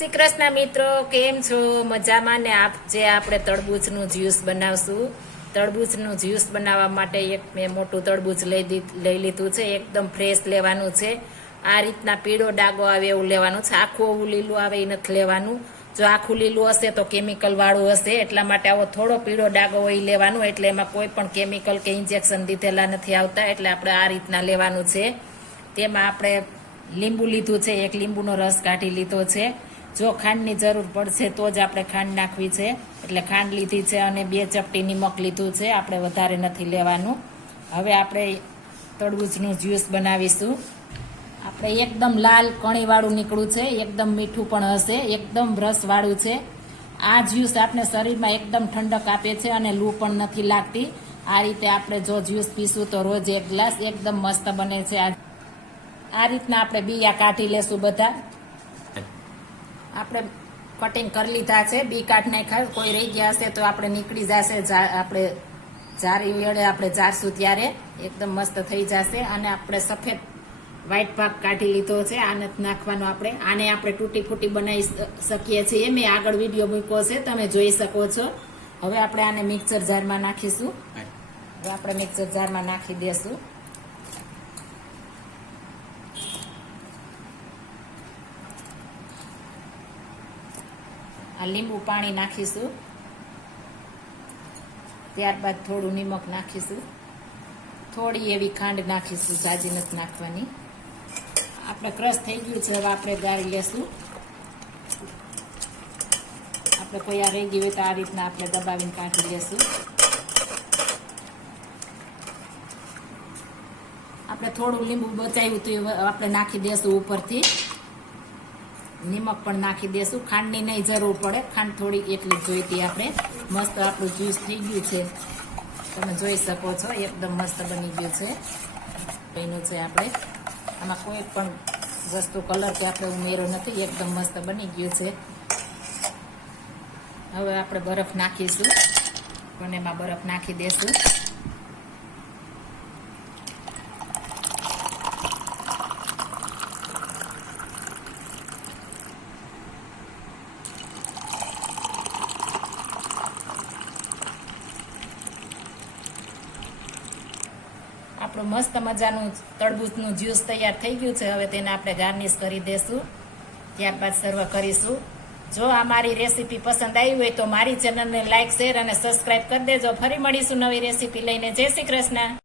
શ્રી કૃષ્ણ મિત્રો, કેમ છો? મજામાં ને? જે આપણે તરબૂચનું જ્યુસ બનાવશું. તરબૂચનું જ્યુસ બનાવવા માટે એક મેં મોટું તરબૂચ લઈ લીધું છે. એકદમ ફ્રેશ લેવાનું છે. આ રીતના પીળો ડાગો આવે એવું લેવાનું છે. આખું એવું લીલું આવે એ નથી લેવાનું. જો આખું લીલું હશે તો કેમિકલ વાળું હશે, એટલા માટે આવો થોડો પીળો ડાગો હોય લેવાનું. એટલે એમાં કોઈ પણ કેમિકલ કે ઇન્જેક્શન દીધેલા નથી આવતા. એટલે આપણે આ રીતના લેવાનું છે. તેમાં આપણે લીંબુ લીધું છે, એક લીંબુનો રસ કાઢી લીધો છે. જો ખાંડની જરૂર પડશે તો જ આપણે ખાંડ નાખવી છે, એટલે ખાંડ લીધી છે. અને 2 ચપટી નિમક લીધું છે, આપણે વધારે નથી લેવાનું. હવે આપણે તરબૂચનું જ્યુસ બનાવીશું. આપણે એકદમ લાલ કણીવાળું નીકળ્યું છે, એકદમ મીઠું પણ હશે, એકદમ રસવાળું છે. આ જ્યુસ આપણે શરીરમાં એકદમ ઠંડક આપે છે અને લૂ પણ નથી લાગતી. આ રીતે આપણે જો જ્યુસ પીશું તો રોજ 1 ગ્લાસ એકદમ મસ્ત બને છે. આ રીતના આપણે બીયા કાઢી લેશું. બધા આપણે કટિંગ કરી લીધા છે, બી કાઢી નાખ્યા. કોઈ રહી ગયા હશે તો આપણે નીકળી જશે. આપણે જારી વેળે આપણે જારશું ત્યારે એકદમ મસ્ત થઈ જશે. અને આપણે સફેદ વ્હાઈટ ભાગ કાઢી લીધો છે, આ નથી નાખવાનો. આને આપણે તૂટી ફૂટી બનાવી શકીએ છીએ. મેં આગળ વિડીયો મૂક્યો છે, તમે જોઈ શકો છો. હવે આપણે આને મિક્સર જારમાં નાખીશું. હવે આપણે મિક્સર જારમાં નાખી દેશું. આ લીંબુ પાણી નાખીશું. ત્યારબાદ થોડું નિમક નાખીશું. થોડી એવી ખાંડ નાખીશું, જાજી નથી નાખવાની. આપણે ક્રશ થઈ ગયું છે, હવે આપણે ગાળી લેશું. આપણે કોઈ આ રહી ગયું હોય તો આ રીતના આપણે દબાવીને કાઢી લેશું. આપણે થોડું લીંબુ બચાવ્યું તો આપણે નાખી દેશું ઉપરથી. નિમક પણ નાખી દેશું. ખાંડની નહીં જરૂર પડે, ખાંડ થોડી એટલી જોઈતી આપણે. મસ્ત આપણું જ્યુસ થઈ ગયું છે, તમે જોઈ શકો છો. એકદમ મસ્ત બની ગયું છે. એનું છે આપણે આમાં કોઈ પણ વસ્તુ કલર કે આપણે ઉમેરો નથી. એકદમ મસ્ત બની ગયું છે. હવે આપણે બરફ નાખીશું, પણ એમાં બરફ નાખી દેશું. આપણું મસ્ત મજાનું તરબૂચનું જ્યુસ તૈયાર થઈ ગયું છે. હવે તેને આપણે ગાર્નિશ કરી દેશું, ત્યારબાદ સર્વ કરીશું. જો આ મારી રેસીપી પસંદ આવી હોય તો મારી ચેનલને લાઈક, શેર અને સબસ્ક્રાઈબ કરી દેજો. ફરી મળીશું નવી રેસીપી લઈને. જય શ્રી કૃષ્ણ.